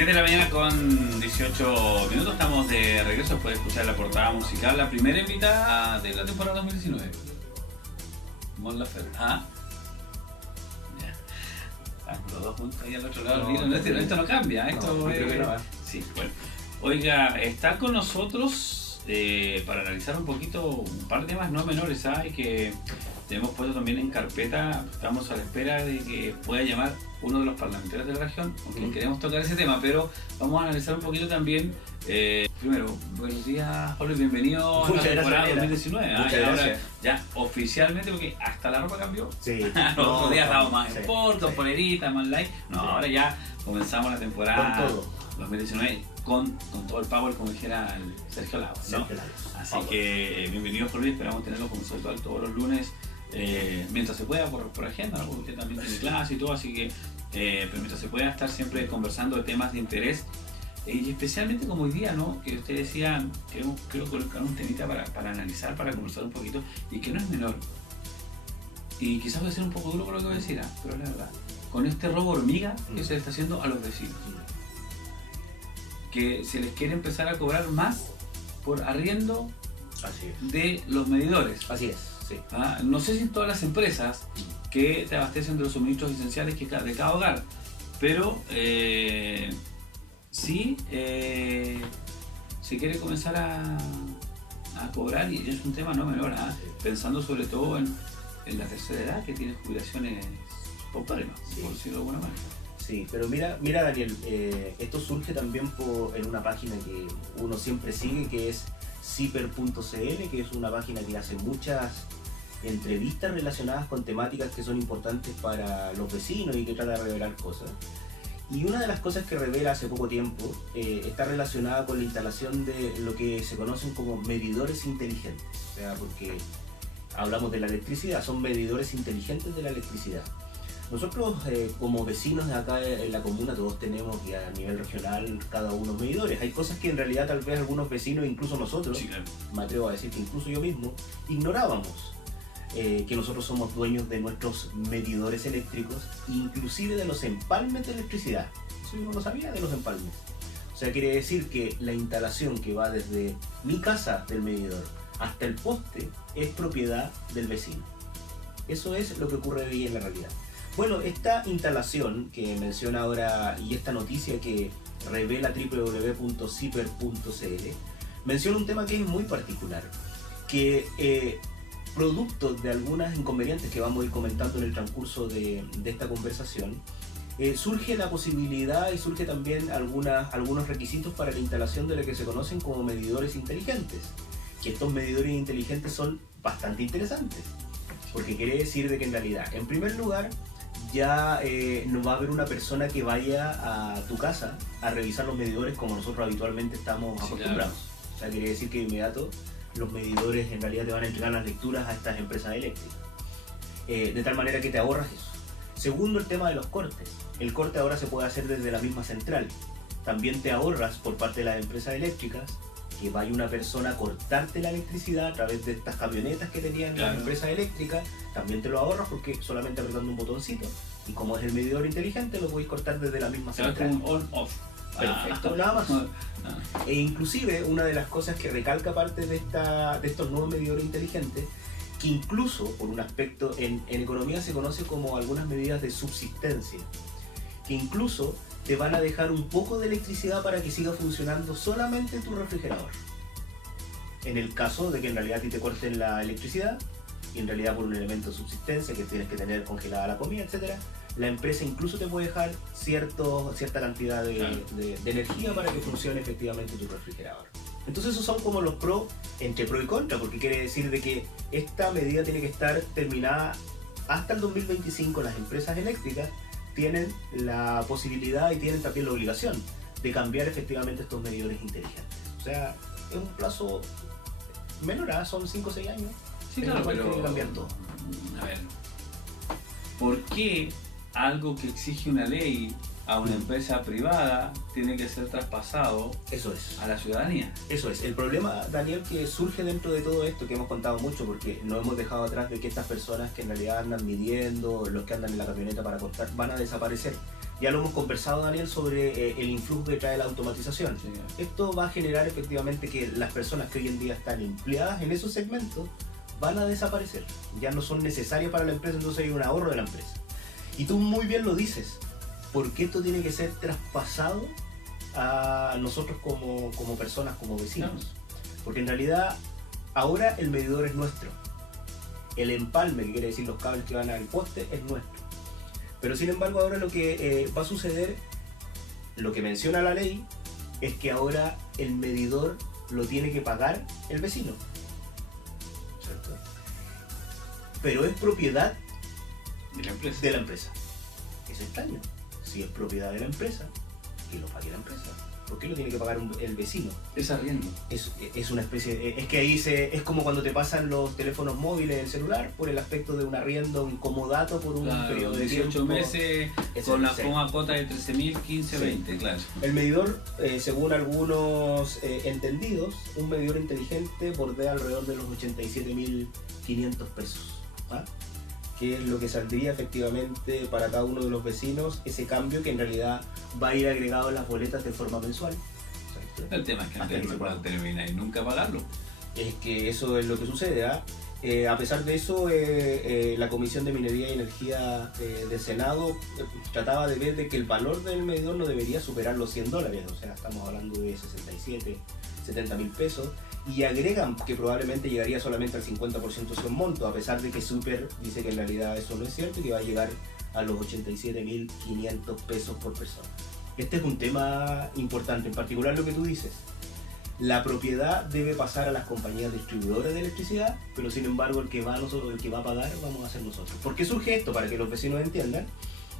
10 de la mañana con 18 minutos, estamos de regreso después de escuchar la portada musical, la primera invitada de la temporada 2019. Mon Laferte. Ah, ya. Estamos los dos juntos ahí al otro lado del vidrio. Esto no cambia, esto es... Sí, bueno. Oiga, está con nosotros para analizar un poquito un par de temas no menores, ¿sabes? Que tenemos puesto también en carpeta, estamos a la espera de que pueda llamar uno de los parlamentarios de la región, con quien queremos tocar ese tema, pero vamos a analizar un poquito también. Primero, buenos días, Jorge, bienvenido a la temporada 2019. Muchas gracias. Ahora ya oficialmente, porque hasta la ropa cambió. Sí. Los otros días estábamos más en portos, poleritas, más light. No, ahora ya comenzamos la temporada con todo. 2019 con todo el power, como dijera el Sergio Lagos, ¿no? Así que bienvenido, Jorge, esperamos tenerlo con nosotros todos los lunes. Mientras se pueda por agenda, ¿no? Porque usted también tiene clase y todo, así que pero mientras se pueda estar siempre conversando de temas de interés y especialmente como hoy día, ¿no? Que usted decía, creo colocar un temita para analizar, para conversar un poquito y que no es menor y quizás puede ser un poco duro con lo que voy a decir, pero la verdad, con este robo hormiga que se le está haciendo a los vecinos, que se les quiere empezar a cobrar más por arriendo de los medidores. Así es. Sí. No sé si en todas las empresas que te abastecen de los suministros esenciales de cada hogar, pero sí se quiere comenzar a cobrar, y es un tema no menor, pensando sobre todo en la tercera edad, que tiene jubilaciones paupérrimas, por decirlo de alguna manera. Sí, pero mira Daniel, esto surge también en una página que uno siempre sigue, que es ciper.cl, que es una página que hace muchas entrevistas relacionadas con temáticas que son importantes para los vecinos y que trata de revelar cosas. Y una de las cosas que revela hace poco tiempo está relacionada con la instalación de lo que se conocen como medidores inteligentes. O sea, porque hablamos de la electricidad, son medidores inteligentes de la electricidad. Nosotros como vecinos de acá en la comuna todos tenemos, y a nivel regional, cada uno medidores. Hay cosas que en realidad tal vez algunos vecinos, incluso nosotros, sí, claro, me atrevo a decir que incluso yo mismo, ignorábamos. Que nosotros somos dueños de nuestros medidores eléctricos, inclusive de los empalmes de electricidad. Eso yo no lo sabía, de los empalmes. O sea, quiere decir que la instalación que va desde mi casa del medidor hasta el poste es propiedad del vecino. Eso es lo que ocurre hoy en la realidad. Bueno, esta instalación que menciona ahora y esta noticia que revela www.ciper.cl menciona un tema que es muy particular, que producto de algunos inconvenientes que vamos a ir comentando en el transcurso de esta conversación, surge la posibilidad y surge también algunos requisitos para la instalación de lo que se conocen como medidores inteligentes, que estos medidores inteligentes son bastante interesantes, porque quiere decir de que en realidad, en primer lugar, ya no va a haber una persona que vaya a tu casa a revisar los medidores como nosotros habitualmente estamos acostumbrados. Claro. O sea, quiere decir que de inmediato los medidores en realidad te van a entregar las lecturas a estas empresas eléctricas. De tal manera que te ahorras eso. Segundo, el tema de los cortes. El corte ahora se puede hacer desde la misma central. También te ahorras por parte de las empresas eléctricas que vaya una persona a cortarte la electricidad a través de estas camionetas que tenían las empresas eléctricas. También te lo ahorras porque solamente apretando un botoncito. Y como es el medidor inteligente, lo podéis cortar desde la misma central. Es como un on-off. Perfecto, nada más. E inclusive una de las cosas que recalca parte de estos nuevos medidores inteligentes, que incluso por un aspecto en economía se conoce como algunas medidas de subsistencia, que incluso te van a dejar un poco de electricidad para que siga funcionando solamente tu refrigerador. En el caso de que en realidad a ti te corten la electricidad, y en realidad por un elemento de subsistencia que tienes que tener congelada la comida, etc., la empresa incluso te puede dejar cierta cantidad de energía para que funcione efectivamente tu refrigerador. Entonces esos son como los pros, entre pro y contra, porque quiere decir de que esta medida tiene que estar terminada hasta el 2025. Las empresas eléctricas tienen la posibilidad y tienen también la obligación de cambiar efectivamente estos medidores inteligentes. O sea, es un plazo menor, son 5 o 6 años. Sí, claro, pero tiene que cambiar todo. A ver, ¿por qué algo que exige una ley a una empresa privada tiene que ser traspasado Eso es. a la ciudadanía. Eso es. El problema, Daniel, que surge dentro de todo esto que hemos contado mucho, porque no hemos dejado atrás de que estas personas que en realidad andan midiendo, los que andan en la camioneta para cortar, van a desaparecer. Ya lo hemos conversado, Daniel, sobre el influjo que trae la automatización. Sí. Esto va a generar efectivamente que las personas que hoy en día están empleadas en esos segmentos van a desaparecer. Ya no son necesarias para la empresa, entonces hay un ahorro de la empresa. Y tú muy bien lo dices. ¿Por qué esto tiene que ser traspasado a nosotros como personas, como vecinos? Claro. Porque en realidad ahora el medidor es nuestro. El empalme, que quiere decir los cables que van al poste, es nuestro. Pero sin embargo ahora lo que va a suceder, lo que menciona la ley, es que ahora el medidor lo tiene que pagar el vecino. ¿Cierto? Pero es propiedad De la empresa. de la empresa. Es extraño. Si es propiedad de la empresa, que lo pague la empresa. ¿Por qué lo tiene que pagar el vecino? Es arriendo. Es una especie, es que ahí es como cuando te pasan los teléfonos móviles del celular por el aspecto de un arriendo, un comodato por un periodo de 18 tiempo. meses con la cuota de 13.000, 15, Sí. 20, claro. El medidor, según algunos entendidos, un medidor inteligente bordea alrededor de los 87.500 pesos. ¿Ah? Que es lo que saldría efectivamente para cada uno de los vecinos ese cambio que en realidad va a ir agregado en las boletas de forma mensual. ¿Cierto? El tema es que no Hasta que se pueda. termina y nunca pagarlo. Es que eso es lo que sucede. ¿Ah? A pesar de eso, la Comisión de Minería y Energía del Senado trataba de ver de que el valor del medidor no debería superar los $100, o sea, estamos hablando de 67, 70 mil pesos, y agregan que probablemente llegaría solamente al 50% de su monto, a pesar de que Super dice que en realidad eso no es cierto y que va a llegar a los 87.500 pesos por persona. Este es un tema importante, en particular lo que tú dices. La propiedad debe pasar a las compañías distribuidoras de electricidad, pero sin embargo el que va a pagar vamos a ser nosotros. ¿Por qué surge esto? Para que los vecinos entiendan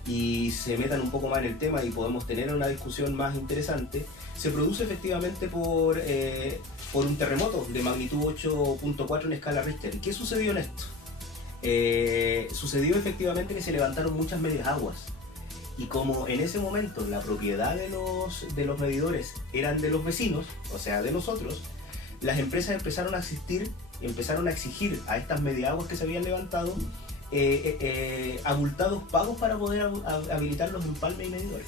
y se metan un poco más en el tema y podemos tener una discusión más interesante. Se produce efectivamente por un terremoto de magnitud 8.4 en escala Richter. ¿Qué sucedió en esto? Sucedió efectivamente que se levantaron muchas medias aguas. Y como en ese momento la propiedad de los medidores eran de los vecinos, o sea, de nosotros, las empresas empezaron a exigir a estas mediaguas que se habían levantado abultados pagos para poder habilitar los empalmes y medidores.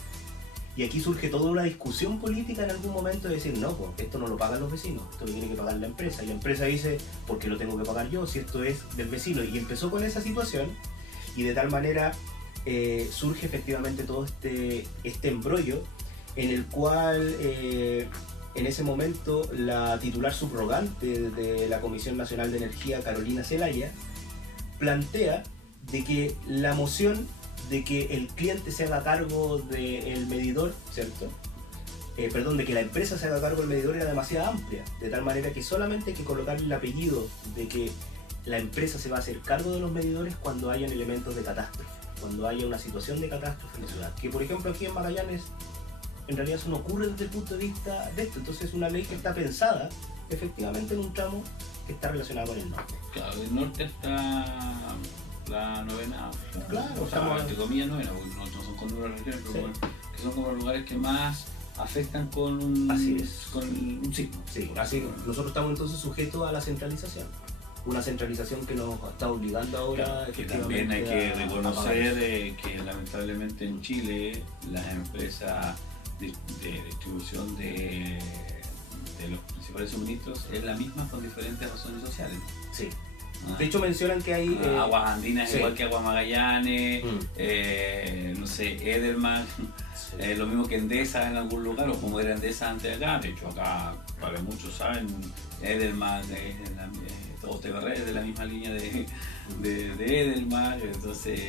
Y aquí surge toda una discusión política en algún momento de decir, no, pues esto no lo pagan los vecinos, esto lo tiene que pagar la empresa. Y la empresa dice, ¿por qué lo tengo que pagar yo si esto es del vecino? Y empezó con esa situación y de tal manera surge efectivamente todo este embrollo en el cual en ese momento la titular subrogante de la Comisión Nacional de Energía, Carolina Zelaya, plantea de que la moción de que el cliente se haga cargo del medidor, ¿cierto? De que la empresa se haga cargo del medidor era demasiado amplia, de tal manera que solamente hay que colocar el apellido de que la empresa se va a hacer cargo de los medidores cuando hayan elementos de catástrofe, cuando haya una situación de catástrofe en la ciudad. Que por ejemplo aquí en Magallanes, en realidad eso no ocurre desde el punto de vista de esto, entonces es una ley que está pensada efectivamente en un tramo que está relacionado con el norte. Claro, del norte está la novena, Claro, o sea, entre comillas novena, porque no son con nuevas regiones, pero Sí. bueno, que son como los lugares que más afectan con un, Así es. con un sismo. Sí, así nosotros estamos entonces sujetos a la centralización. Una centralización que nos está obligando ahora Claro, que efectivamente también hay que a reconocer pagar. que lamentablemente en Chile las empresas de distribución de los principales suministros es la misma con diferentes razones sociales. Sí. ¿No? De hecho mencionan que hay... Aguas Andinas sí. igual que Aguas Magallanes, no sé, Edelman, sí. lo mismo que Endesa en algún lugar, o como era Endesa antes de acá. De hecho acá, para muchos saben, Edelman o TBR es de la misma línea de Edelman, entonces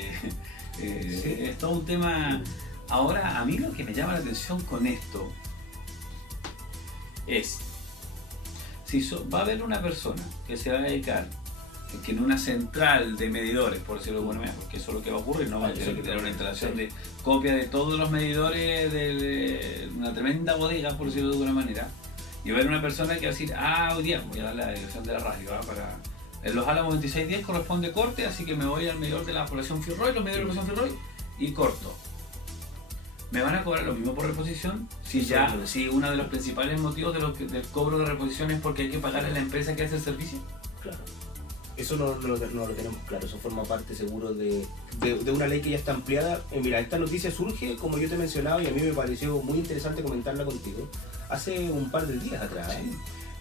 Sí. es todo un tema. Ahora, a mí lo que me llama la atención con esto es, si va a haber una persona que se va a dedicar que en una central de medidores, por decirlo de alguna manera, porque eso es lo que va a ocurrir, no va a tener que tener una instalación de copia de todos los medidores de una tremenda bodega, por decirlo de alguna manera, y va a haber una persona que va a decir, hoy día voy a dar la dirección de la radio, para en Los Álamos 2610 corresponde corte, así que me voy al medidor de la población Firroy, los medidores de la población Firroy, y corto. ¿Me van a cobrar lo mismo por reposición? Si uno de los principales motivos del cobro de reposición es porque hay que pagar a la empresa que hace el servicio. Claro. Eso no lo tenemos claro, eso forma parte seguro de una ley que ya está ampliada. Mira, esta noticia surge, como yo te mencionaba, y a mí me pareció muy interesante comentarla contigo, hace un par de días atrás. Sí.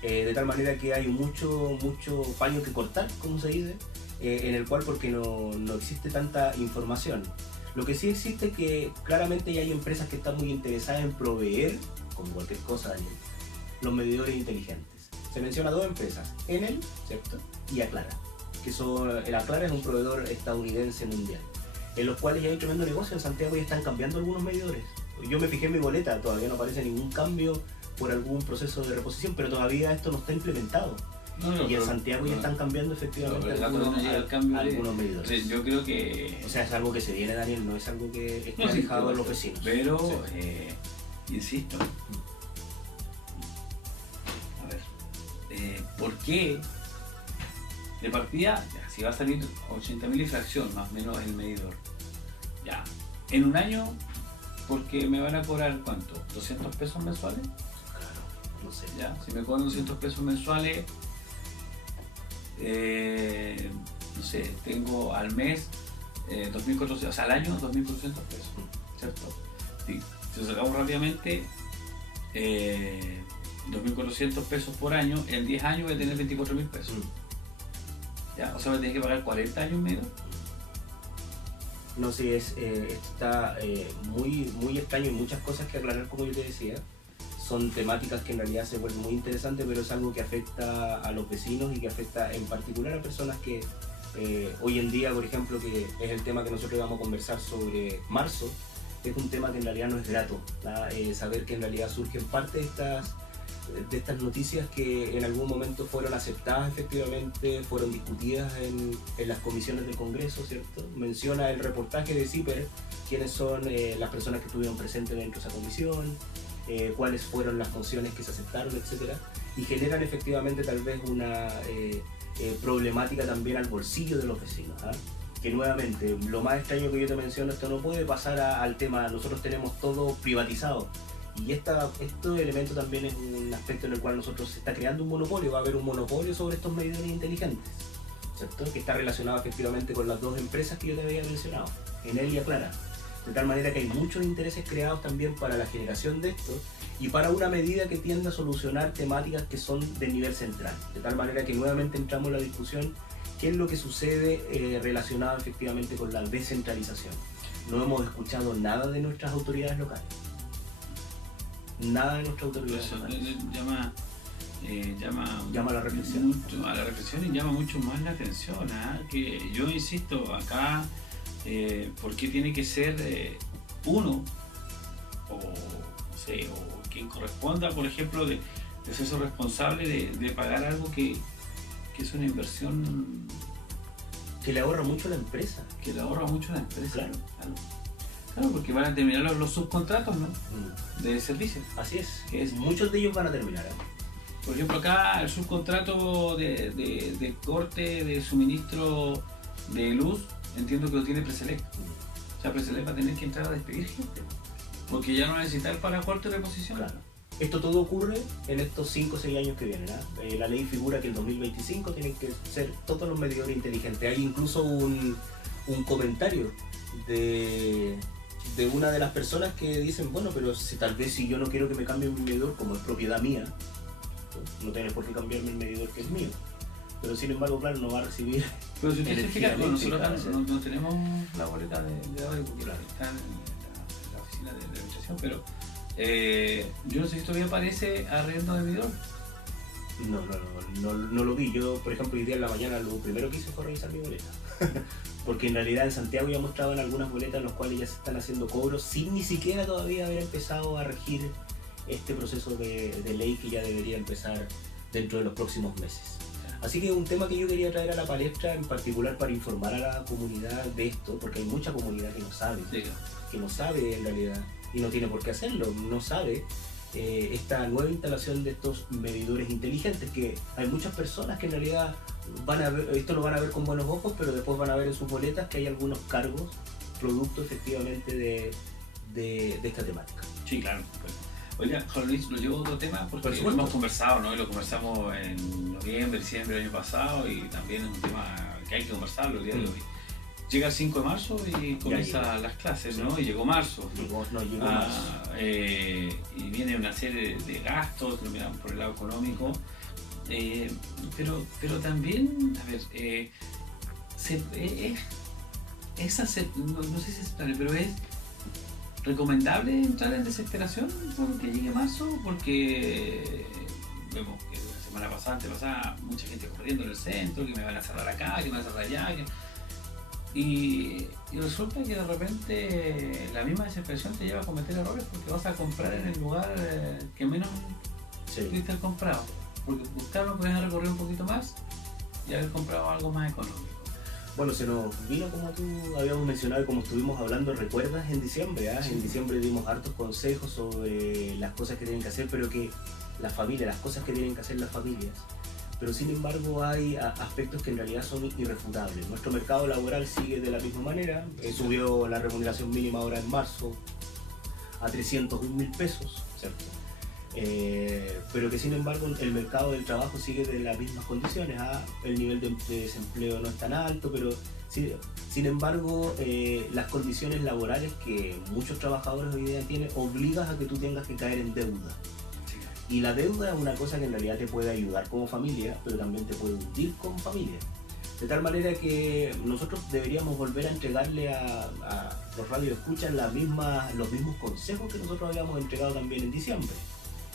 De tal manera que hay mucho paño que cortar, como se dice, en el cual porque no existe tanta información. Lo que sí existe es que claramente ya hay empresas que están muy interesadas en proveer, como cualquier cosa, Daniel, los medidores inteligentes. Se menciona dos empresas, Enel, ¿cierto? Y Aclara, que el Aclara es un proveedor estadounidense mundial, en los cuales ya hay tremendo negocio. En Santiago ya están cambiando algunos medidores. Yo me fijé en mi boleta, todavía no aparece ningún cambio por algún proceso de reposición, pero todavía esto no está implementado. Y en Santiago ya están cambiando efectivamente algunos medidores. Sí, yo creo que... O sea, es algo que se viene, Daniel, no es algo que está dejado a los vecinos. Pero, insisto, a ver, ¿por qué de partida, ya, si va a salir 80.000 y fracción, más o menos el medidor, ya, en un año, porque me van a cobrar, ¿cuánto? ¿200 pesos mensuales? Claro, no sé. Ya, si me cobran 200 pesos mensuales, no sé, tengo al mes 2.400, o sea, al año 2.400 pesos, ¿cierto? Si lo sacamos rápidamente, 2.400 pesos por año, en 10 años voy a tener 24.000 pesos. Ya, o sea, me tenés que pagar 40 años menos. No sé, está muy extraño y muchas cosas que aclarar, como yo te decía. Son temáticas que en realidad se vuelven muy interesantes, pero es algo que afecta a los vecinos y que afecta en particular a personas que hoy en día, por ejemplo, que es el tema que nosotros vamos a conversar sobre marzo, es un tema que en realidad no es grato, saber que en realidad surgen parte de estas noticias que en algún momento fueron aceptadas efectivamente, fueron discutidas en las comisiones del Congreso, ¿cierto? Menciona el reportaje de CIPER quiénes son las personas que estuvieron presentes dentro de esa comisión, cuáles fueron las mociones que se aceptaron, etcétera, y generan efectivamente tal vez una problemática también al bolsillo de los vecinos, que nuevamente, lo más extraño que yo te menciono, esto no puede pasar al tema, nosotros tenemos todo privatizado, y este elemento también es un aspecto en el cual nosotros se está creando un monopolio, va a haber un monopolio sobre estos medidores inteligentes, ¿cierto? Que está relacionado efectivamente con las dos empresas que yo te había mencionado, Enel y Aclara. De tal manera que hay muchos intereses creados también para la generación de esto y para una medida que tiende a solucionar temáticas que son de nivel central. De tal manera que nuevamente entramos en la discusión, ¿qué es lo que sucede relacionado efectivamente con la descentralización? No hemos escuchado nada de nuestras autoridades locales. Nada de nuestras autoridades locales. Llama a la reflexión. Mucho a la reflexión y llama mucho más la atención. Que yo insisto, acá, ¿por qué tiene que ser uno o no sé, o quien corresponda, por ejemplo, de ser responsable de pagar algo que es una inversión que le ahorra mucho a la empresa? Que le ahorra mucho a la empresa. Claro. Claro, porque van a terminar los subcontratos, ¿no? De servicios. Así es. Muchos de ellos van a terminar. Por ejemplo, acá el subcontrato de corte de suministro de luz, entiendo que lo tiene Preselec. O sea, Preselec va a tener que entrar a despedir gente, porque ya no necesita el para corte de reposición. Claro. Esto todo ocurre en estos 5 o 6 años que vienen. La ley figura que en 2025 tienen que ser todos los medidores inteligentes. Hay incluso un comentario de una de las personas que dicen, bueno, pero si tal vez si yo no quiero que me cambien mi medidor, como es propiedad mía, no tienes por qué cambiarme el medidor que es mío. Pero sin embargo, claro, no va a recibir. Pero si usted se fija, nosotros no tenemos la boleta de audio, porque está en la oficina de administración, pero yo no sé si todavía aparece arriendo de medidor. No lo vi. Yo, por ejemplo, hoy día en la mañana lo primero que hice fue revisar mi boleta. Porque en realidad en Santiago ya mostraban algunas boletas en las cuales ya se están haciendo cobros sin ni siquiera todavía haber empezado a regir este proceso de ley que ya debería empezar dentro de los próximos meses. Así que un tema que yo quería traer a la palestra en particular para informar a la comunidad de esto, porque hay mucha comunidad que no sabe en realidad y no tiene por qué hacerlo, no sabe esta nueva instalación de estos medidores inteligentes, que hay muchas personas que en realidad van a ver, esto lo van a ver con buenos ojos, pero después van a ver en sus boletas que hay algunos cargos producto efectivamente de esta temática. Sí, claro. Oiga, Juan Luis, lo llevo a otro tema porque lo hemos conversado, ¿no? Y lo conversamos en noviembre, diciembre del año pasado y también es un tema que hay que conversarlo el día de hoy. Llega el 5 de marzo y comienzan las clases, ¿no? Y llegó marzo. Llegó marzo. Y viene una serie de gastos, lo miramos por el lado económico. Pero también, a ver, no sé si es aceptable, pero es recomendable entrar en desesperación porque llegue marzo, porque vemos que la semana pasada, mucha gente corriendo en el centro, que me van a cerrar acá, que me van a cerrar allá, y resulta que de repente la misma desesperación te lleva a cometer errores porque vas a comprar en el lugar que menos pudiste haber comprado, porque buscarlo puedes recorrer un poquito más y haber comprado algo más económico. Bueno, se nos vino, como tú habíamos mencionado y como estuvimos hablando, ¿recuerdas? En diciembre, Sí. En diciembre dimos hartos consejos sobre las cosas que tienen que hacer, pero que las cosas que tienen que hacer las familias. Pero sin embargo hay aspectos que en realidad son irrefutables. Nuestro mercado laboral sigue de la misma manera. Subió la remuneración mínima ahora en marzo a 301.000 pesos, ¿cierto? Pero que sin embargo el mercado del trabajo sigue de las mismas condiciones. El nivel de desempleo no es tan alto, pero sin embargo las condiciones laborales que muchos trabajadores hoy día tienen obligan a que tú tengas que caer en deuda. Y la deuda es una cosa que en realidad te puede ayudar como familia, pero también te puede hundir como familia. De tal manera que nosotros deberíamos volver a entregarle a los radioescuchas los mismos consejos que nosotros habíamos entregado también en diciembre.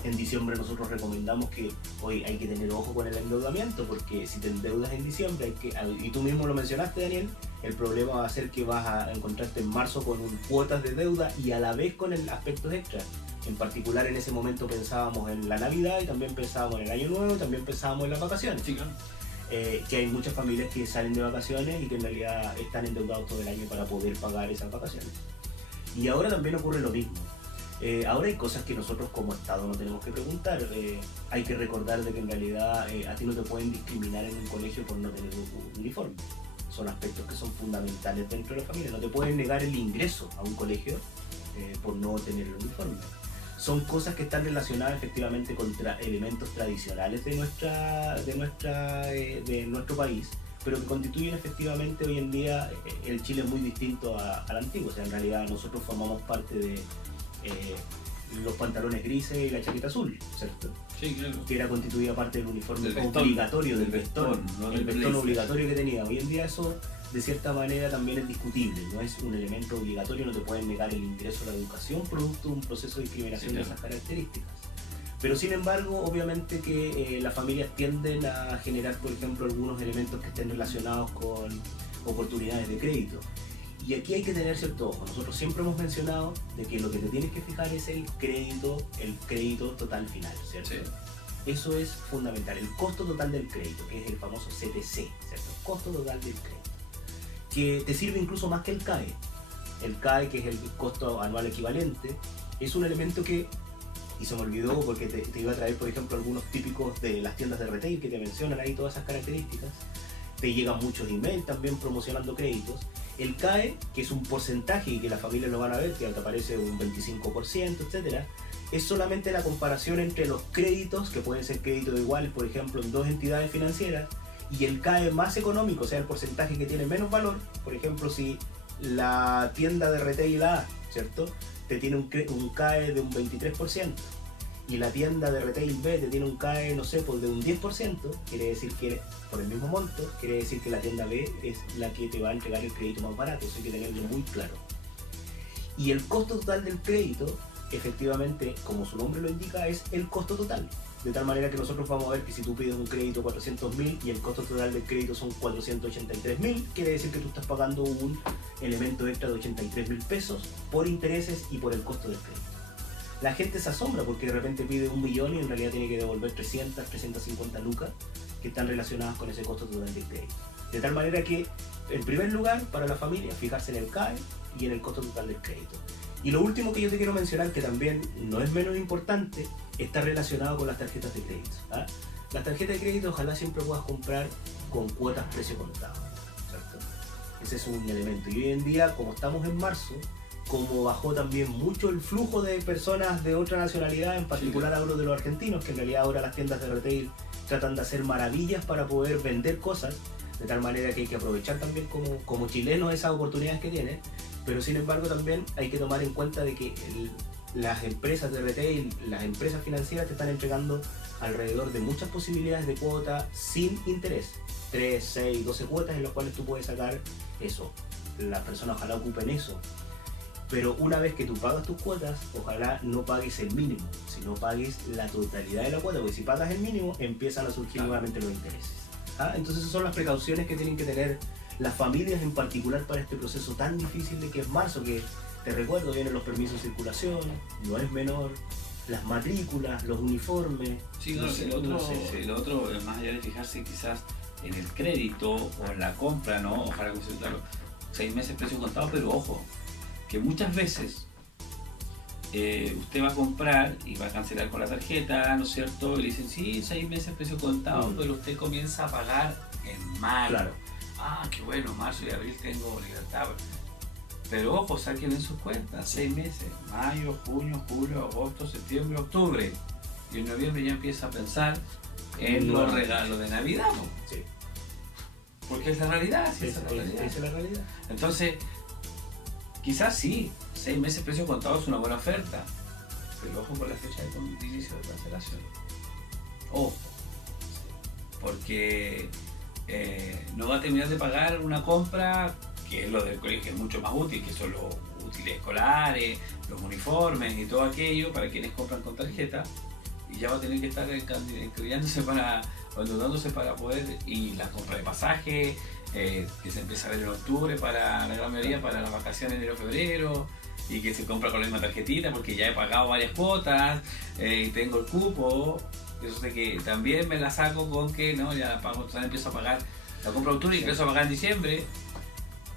En diciembre nosotros recomendamos que hoy hay que tener ojo con el endeudamiento, porque si te endeudas en diciembre, y tú mismo lo mencionaste, Daniel, el problema va a ser que vas a encontrarte en marzo con cuotas de deuda y a la vez con el aspecto extra. En particular en ese momento pensábamos en la Navidad y también pensábamos en el Año Nuevo y también pensábamos en las vacaciones. Sí, claro. Que hay muchas familias que salen de vacaciones y que en realidad están endeudados todo el año para poder pagar esas vacaciones. Y ahora también ocurre lo mismo. Ahora hay cosas que nosotros como Estado no tenemos que preguntar. Hay que recordar de que en realidad a ti no te pueden discriminar en un colegio por no tener un uniforme. Son aspectos que son fundamentales dentro de la familia. No te pueden negar el ingreso a un colegio por no tener el uniforme. Son cosas que están relacionadas efectivamente con elementos tradicionales de nuestro país, pero que constituyen efectivamente hoy en día el Chile es muy distinto al antiguo. O sea, en realidad nosotros formamos parte de los pantalones grises y la chaqueta azul, ¿cierto? Sí, claro. Que era constituida parte del uniforme obligatorio, del vestón, ¿no? El vestón obligatorio que tenía. Hoy en día eso, de cierta manera, también es discutible, no es un elemento obligatorio, no te pueden negar el ingreso a la educación producto de un proceso de discriminación de esas características. Pero sin embargo, obviamente que las familias tienden a generar, por ejemplo, algunos elementos que estén relacionados con oportunidades de crédito. Y aquí hay que tener cierto ojo. Nosotros siempre hemos mencionado de que lo que te tienes que fijar es el crédito total final, ¿cierto? Sí. Eso es fundamental, el costo total del crédito, que es el famoso CTC, ¿cierto? Costo total del crédito, que te sirve incluso más que el CAE. El CAE, que es el costo anual equivalente, es un elemento que, y se me olvidó porque te iba a traer, por ejemplo, algunos típicos de las tiendas de retail que te mencionan ahí todas esas características. Te llegan muchos emails también promocionando créditos. El CAE, que es un porcentaje y que las familias lo van a ver, que te aparece un 25%, etc., es solamente la comparación entre los créditos, que pueden ser créditos iguales, por ejemplo, en dos entidades financieras, y el CAE más económico, o sea, el porcentaje que tiene menos valor. Por ejemplo, si la tienda de retail A, ¿cierto?, te tiene un CAE de un 23%, y la tienda de retail B te tiene un CAE, no sé, pues de un 10%, quiere decir que por el mismo monto, quiere decir que la tienda B es la que te va a entregar el crédito más barato. Eso hay que tenerlo muy claro. Y el costo total del crédito, efectivamente, como su nombre lo indica, es el costo total. De tal manera que nosotros vamos a ver que si tú pides un crédito 400.000 y el costo total del crédito son 483.000, quiere decir que tú estás pagando un elemento extra de 83.000 pesos por intereses y por el costo del crédito. La gente se asombra porque de repente pide 1 millón y en realidad tiene que devolver 350 lucas que están relacionadas con ese costo total del crédito. De tal manera que, en primer lugar, para la familia, fijarse en el CAE y en el costo total del crédito. Y lo último que yo te quiero mencionar, que también no es menos importante, está relacionado con las tarjetas de crédito. Las tarjetas de crédito ojalá siempre puedas comprar con cuotas precio contado, ¿cierto? Ese es un elemento. Y hoy en día, como estamos en marzo, como bajó también mucho el flujo de personas de otra nacionalidad, en particular hablo de los argentinos, que en realidad ahora las tiendas de retail tratan de hacer maravillas para poder vender cosas, de tal manera que hay que aprovechar también como chilenos esas oportunidades que tienen, pero sin embargo también hay que tomar en cuenta de que las empresas de retail, las empresas financieras te están entregando alrededor de muchas posibilidades de cuota sin interés, 3, 6, 12 cuotas en las cuales tú puedes sacar eso. Las personas ojalá ocupen eso, pero una vez que tú pagas tus cuotas, ojalá no pagues el mínimo, sino pagues la totalidad de la cuota, porque si pagas el mínimo empiezan a surgir nuevamente los intereses. Entonces esas son las precauciones que tienen que tener las familias en particular para este proceso tan difícil de que es marzo, que te recuerdo, vienen los permisos de circulación, no es menor, las matrículas, los uniformes. Sí, el otro, más allá de fijarse quizás en el crédito o en la compra, ¿no? Ojalá que sea claro, 6 meses precio contado, pero ojo, que muchas veces usted va a comprar y va a cancelar con la tarjeta, ¿no es cierto? Y le dicen, sí, 6 meses precio contado, pero usted comienza a pagar en mayo. Claro. Qué bueno, marzo y abril tengo libertad. Pero ojo, saquen en sus cuentas, 6 meses, mayo, junio, julio, agosto, septiembre, octubre. Y en noviembre ya empieza a pensar en los regalos de Navidad. Sí. Porque es la realidad, esa es la realidad. Entonces, quizás sí, 6 meses precio contado es una buena oferta, pero ojo con la fecha de inicio de cancelación. Ojo, porque no va a terminar de pagar una compra, que es lo del colegio, es mucho más útil, que son los útiles escolares, los uniformes y todo aquello para quienes compran con tarjeta, y ya va a tener que estar endeudándose para poder, y la compra de pasaje, que se empieza a ver en octubre para la gran mayoría, para las vacaciones de enero-febrero, y que se compra con la misma tarjetita porque ya he pagado varias cuotas, y tengo el cupo, eso de que también me la saco con que no, ya pago, entonces empiezo a pagar la compra de octubre y empiezo a pagar en diciembre.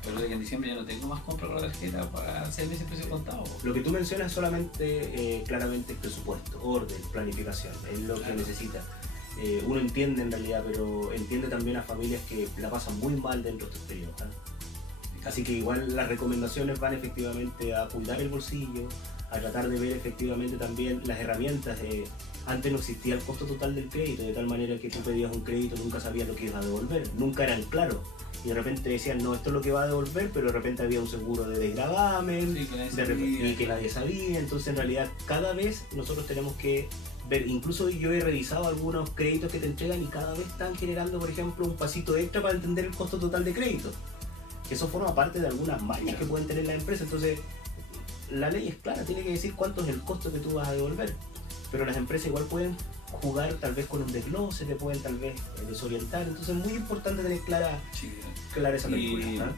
Pero de que en diciembre ya no tengo más compra con la tarjeta para 6 meses precio contado. Lo que tú mencionas es solamente claramente presupuesto, orden, planificación, es lo que necesita. Uno entiende en realidad, pero entiende también a familias que la pasan muy mal dentro de estos periodos. Así que igual las recomendaciones van efectivamente a cuidar el bolsillo, a tratar de ver efectivamente también las herramientas. Antes no existía el costo total del crédito, de tal manera que tú pedías un crédito, nunca sabías lo que ibas a devolver, nunca eran claros. Y de repente decían, no, esto es lo que va a devolver, pero de repente había un seguro de desgravamen, y que nadie sabía. Entonces en realidad cada vez nosotros tenemos que ver, incluso yo he revisado algunos créditos que te entregan y cada vez están generando, por ejemplo, un pasito extra para entender el costo total de crédito. Que eso forma parte de algunas mañas que pueden tener las empresas. Entonces la ley es clara, tiene que decir cuánto es el costo que tú vas a devolver. Pero las empresas igual pueden jugar tal vez con un desglose, te pueden tal vez desorientar. Entonces es muy importante tener clara esa película.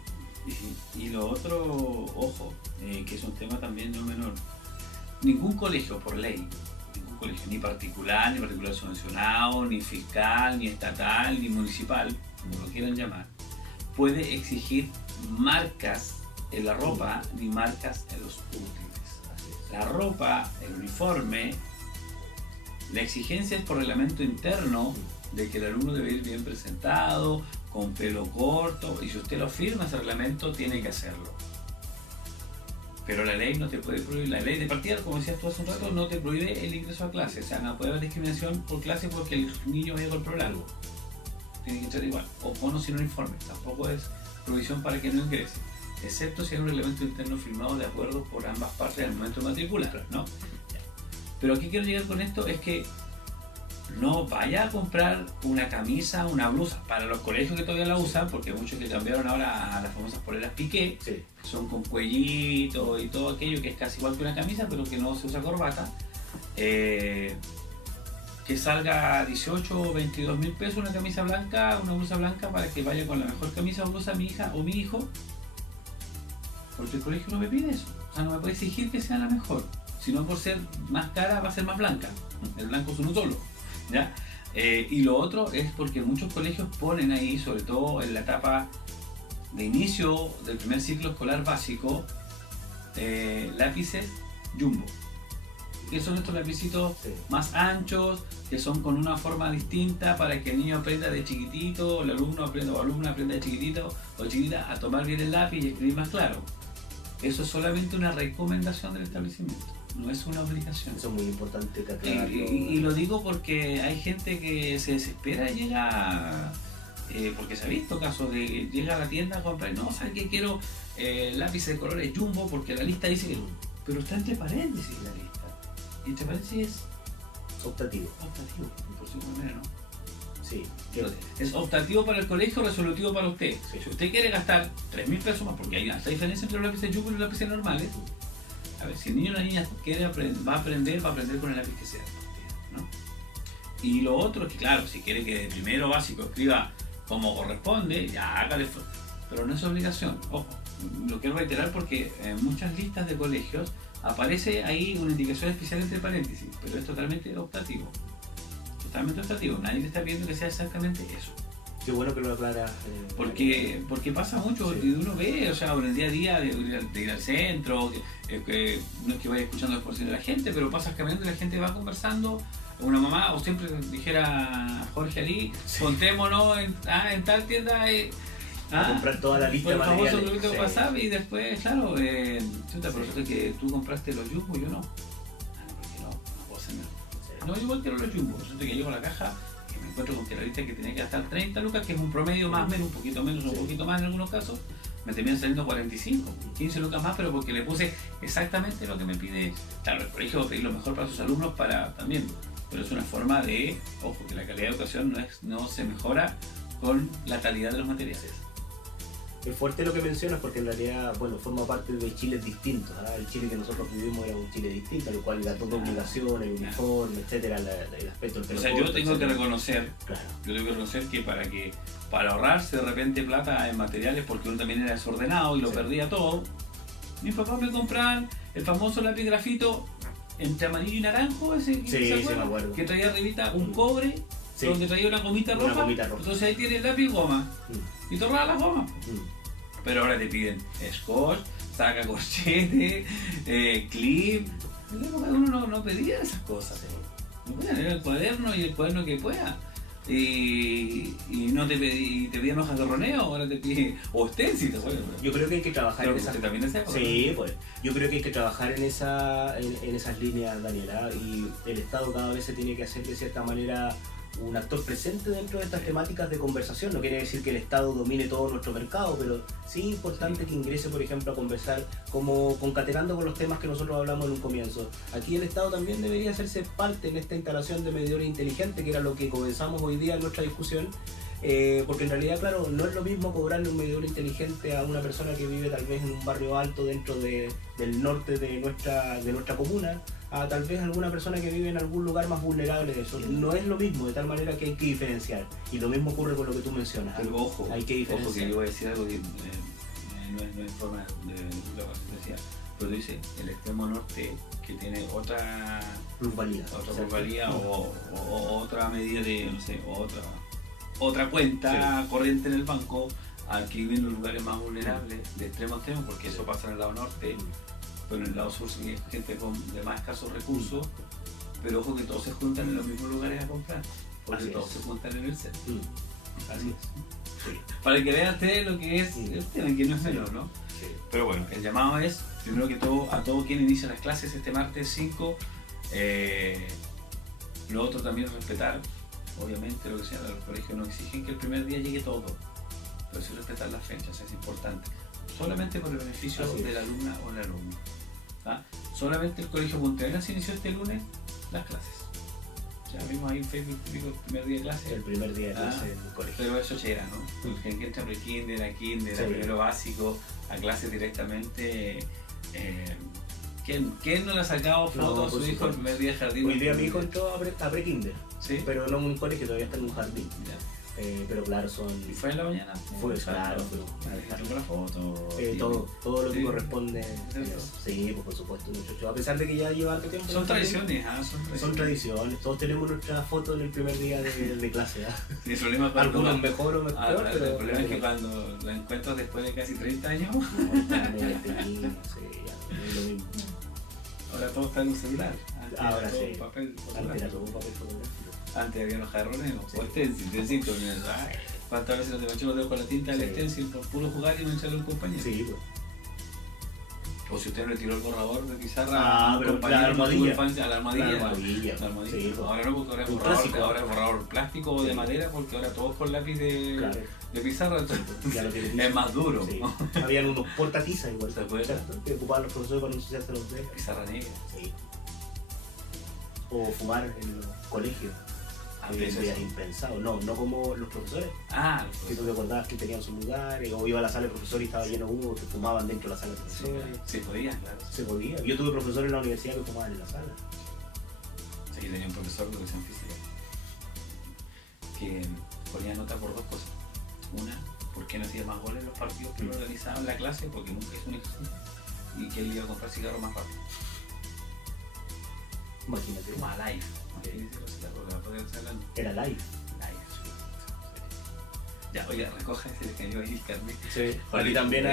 Y lo otro, ojo, que es un tema también no menor. Ningún colegio por ley, ni particular subvencionado, ni fiscal, ni estatal, ni municipal, como lo quieran llamar, puede exigir marcas en la ropa ni marcas en los útiles. La ropa, el uniforme, la exigencia es por reglamento interno de que el alumno debe ir bien presentado, con pelo corto, y si usted lo firma ese reglamento tiene que hacerlo. Pero la ley no te puede prohibir, la ley de partida, como decías tú hace un rato, no te prohíbe el ingreso a clase. O sea, no puede haber discriminación por clase porque el niño vaya con el pelo largo. Tiene que entrar igual, o mono sin uniforme, tampoco es prohibición para que no ingrese, excepto si hay un reglamento interno firmado de acuerdo por ambas partes al momento de matricular, ¿no? Pero aquí quiero llegar con esto es que no vaya a comprar una camisa, una blusa para los colegios que todavía la usan, porque hay muchos que cambiaron ahora a las famosas poleras piqué, que son con cuellito y todo aquello que es casi igual que una camisa, pero que no se usa corbata. Que salga 18 o 22 mil pesos una camisa blanca, una blusa blanca, para que vaya con la mejor camisa o blusa mi hija o mi hijo, porque el colegio no me pide eso, o sea, no me puede exigir que sea la mejor, sino por ser más cara va a ser más blanca, el blanco es uno solo, ¿ya? Y lo otro es porque muchos colegios ponen ahí, sobre todo en la etapa de inicio del primer ciclo escolar básico, lápices jumbo, que son estos lapicitos más anchos, que son con una forma distinta para que el niño aprenda de chiquitito, o el alumno aprenda, o alumna aprenda de chiquitito o chiquita a tomar bien el lápiz y escribir más claro. eso es solamente una recomendación del establecimiento, no es una obligación. Eso es muy importante que aclararlo. Y lo digo porque hay gente que se desespera y llega, porque se ha visto casos de llega a la tienda a comprar, no, ¿sabes qué? Quiero lápices de colores Jumbo porque la lista dice que... Pero está entre paréntesis la lista. Y entre paréntesis es Optativo. por su manera, ¿no? Sí. Es optativo para el colegio, resolutivo para usted. Sí. Si usted quiere gastar 3.000 pesos más, porque hay una diferencia entre los lápices Jumbo y los lápices normales. A ver, si el niño o la niña va a aprender con el lápiz que sea, ¿no? Y lo otro es que, claro, si quiere que de primero básico escriba como corresponde, ya hágale. Pero no es obligación. Ojo, lo quiero reiterar porque en muchas listas de colegios aparece ahí una indicación especial entre paréntesis, pero es totalmente optativo. Totalmente optativo. Nadie le está pidiendo que sea exactamente eso. Qué bueno que lo aclaras. Porque pasa mucho, y uno ve, o sea, en el día a día de ir al centro, que no es que vaya escuchando el porcentaje de la gente, pero pasas caminando y la gente va conversando. Una mamá, o siempre dijera Jorge Ali, contémonos en tal tienda. Comprar toda la lista de materiales. El famoso grupito de WhatsApp y después, claro, por eso es que tú compraste los Jumbo y yo no. Porque no puedo hacerme. No, yo igual quiero los Jumbo. Resulta que llego a la caja y me encuentro con que la lista que tenía que gastar 30 lucas, que es un promedio más o menos, un poquito menos, un poquito más en algunos casos, me terminan saliendo 45, 15 lucas más, pero porque le puse exactamente lo que me pide. Claro, el colegio va a pedir lo mejor para sus alumnos para también, pero es una forma de, ojo, que la calidad de educación no se mejora con la calidad de los materiales. Es fuerte lo que mencionas porque en realidad, bueno, forma parte de Chiles distintos. El Chile que nosotros vivimos era un Chile distinto, al cual era toda obligación, el uniforme, etcétera, el aspecto del teléfono. O sea, yo tengo que reconocer, que para ahorrarse de repente plata en materiales, porque uno también era desordenado y lo perdía todo, mis papás me compraban el famoso lápiz grafito entre amarillo y naranjo, me acuerdo. Que traía arribita un cobre, donde traía una gomita roja. Entonces ahí tiene el lápiz goma. Y torraba las gomas. Pero ahora te piden scotch, saca corchete, clip. En la época uno no pedía esas cosas. No podían, era el cuaderno y el cuaderno que pueda. Y no te pedían hojas de roneo, ahora te piden o stencil. Yo creo que hay que trabajar en esas. También esa época, sí, ¿no? Pues. Yo creo que hay que trabajar en esas líneas, Daniela, y el Estado cada vez se tiene que hacer de cierta manera un actor presente dentro de estas temáticas de conversación. No quiere decir que el Estado domine todo nuestro mercado, pero sí es importante que ingrese, por ejemplo, a conversar como concatenando con los temas que nosotros hablamos en un comienzo. Aquí el Estado también debería hacerse parte en esta instalación de medidores inteligentes, que era lo que comenzamos hoy día en nuestra discusión, porque en realidad, claro, no es lo mismo cobrarle un medidor inteligente a una persona que vive tal vez en un barrio alto dentro del norte de nuestra comuna, a tal vez alguna persona que vive en algún lugar más vulnerable de eso. No es lo mismo, de tal manera que hay que diferenciar. Y lo mismo ocurre con lo que tú mencionas. Pero ojo, hay que diferenciar. Ojo, que yo voy a decir algo que no es forma de lo que decía, pero dice el extremo norte que tiene otra plusvalía o otra medida de, no sé, otra cuenta corriente en el banco, al que vive en los lugares más vulnerables, de extremo a extremo, porque eso pasa en el lado norte. Pero en el lado sur sí hay gente de más escasos recursos, pero ojo que todos se juntan en los mismos lugares a comprar, porque todos se juntan en el centro. Así es. Sí. Para que vean ustedes lo que es el tema, que no es menor, ¿no? Sí. Pero bueno, el llamado es, primero que todo, a todo quien inicia las clases este martes 5. Lo otro también es respetar, obviamente, lo que sea, los colegios no exigen que el primer día llegue todo, pero sí respetar las fechas, es importante. Solamente por el beneficio de la alumna o el alumno. Solamente el Colegio Punta Arenas se inició este lunes las clases. Ya vimos ahí en Facebook el primer día de clase. El primer día de clase del colegio. Pero eso llega, ¿no? Porque que entra pre-kinder, a kinder, a primero básico, a clases directamente. ¿Quién no le ha sacado fotos a su hijo el primer día de jardín? Hoy día mi hijo entró a pre-kinder, ¿sí? Pero no en un colegio, todavía está en un jardín. Ya. Pero claro, son... ¿Y fue en la mañana? Fue, claro. ¿Sacó la foto? Todo lo que corresponde. Sí, pues por supuesto, muchachos. A pesar de que ya lleva harto tiempo. Son tradiciones, son tradiciones. Todos tenemos nuestra foto en el primer día de clase. Sí, el problema es algunos mejor o mejor, pero... El problema es que cuando la encuentras después de casi 30 años... Ahora todo está en un celular. Ahora sí. Papel, antes era todo un papel fotográfico. Antes había los jarrones o stencil, ¿cuántas veces no te manché los dedos con la tinta del stencil por puro jugar y mancharlo a un compañero? Sí, pues. O si usted retiró el borrador de pizarra Ah, a un pero compañero la de tu almohadilla. infancia, a la armadilla. La armadilla. La armadilla. Sí, pues. Ahora no, porque ahora es Un borrador, clásico. ahora es borrador plástico o de Sí. madera, porque ahora todos con lápiz de, Claro. de pizarra, entonces Ya lo tiene tiza. es más duro. Sí. Habían unos portatizas igual. ¿Se acuerda? Que ocupaban los profesores para no ensuciarse los dedos. Pizarra negra. Sí. O fumar en los colegios. Antes Hoy en día eso. es impensado. No, no como los profesores. Ah, Que tú te acordabas que tenían su lugar, o iba a la sala de profesor y estaba lleno de humo, que fumaban dentro de la sala de sí, profesores. claro. Sí, podía, claro. Se podía. Yo tuve profesores en la universidad que fumaban en la sala. Sí, yo tenía un profesor de educación física que ponía nota por dos cosas. Una, porque no hacía más goles en los partidos que lo organizaban en la clase, porque nunca hizo un ejercicio, y que él iba a comprar cigarros más rápido. Imagínate. Como a live. Imagínate los cigarros, la podría estar hablando. Era live. Live. Ya, oiga, recoja ese pequeño ahí, Carmen. Sí. Aquí también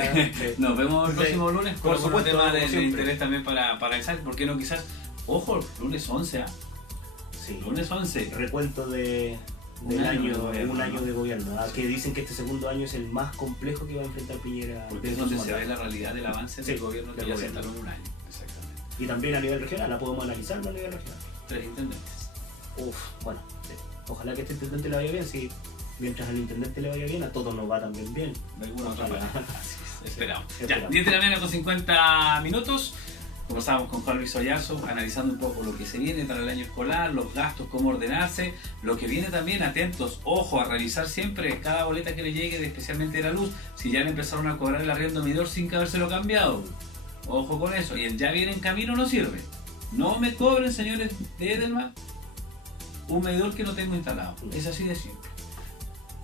Nos vemos el próximo lunes Por con supuesto, un tema como de siempre. interés también para el SAC. ¿Por qué no quizás? Ojo, lunes 11, ¿ah? Sí. Lunes 11. Recuento del Un año año, de gobierno, un año ¿no? de gobierno. Que dicen que este segundo año es el más complejo que va a enfrentar Piñera. Porque es desde donde su se ve mandato. la realidad del avance Sí, del gobierno que del ya se gobierno. instaló en un año. Exactamente. Y también a nivel regional, la podemos analizar ¿no? A nivel regional. 3 intendentes. Uf, bueno, ojalá que este intendente le vaya bien, si mientras al intendente le vaya bien, a todos nos va también bien. De alguna otra Ojalá. manera. Así es. Esperamos. Ya, Esperamos. 10 de la mañana con 50 minutos. Conversábamos con Juan Luis Oyazo, analizando un poco lo que se viene tras el año escolar, los gastos, cómo ordenarse, lo que viene también, atentos, ojo, a revisar siempre cada boleta que le llegue, especialmente de la luz, si ya le empezaron a cobrar el arriendo medidor sin que habérselo cambiado. Ojo con eso, y el ya viene en camino no sirve. No me cobren, señores de Edelman, un medidor que no tengo instalado. Es así de simple.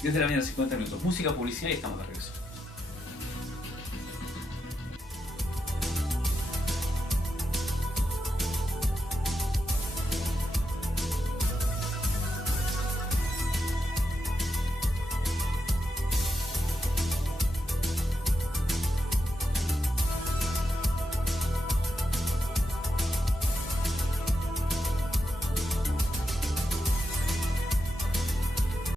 10 de la mañana, 50 minutos. Música, publicidad y estamos de regreso.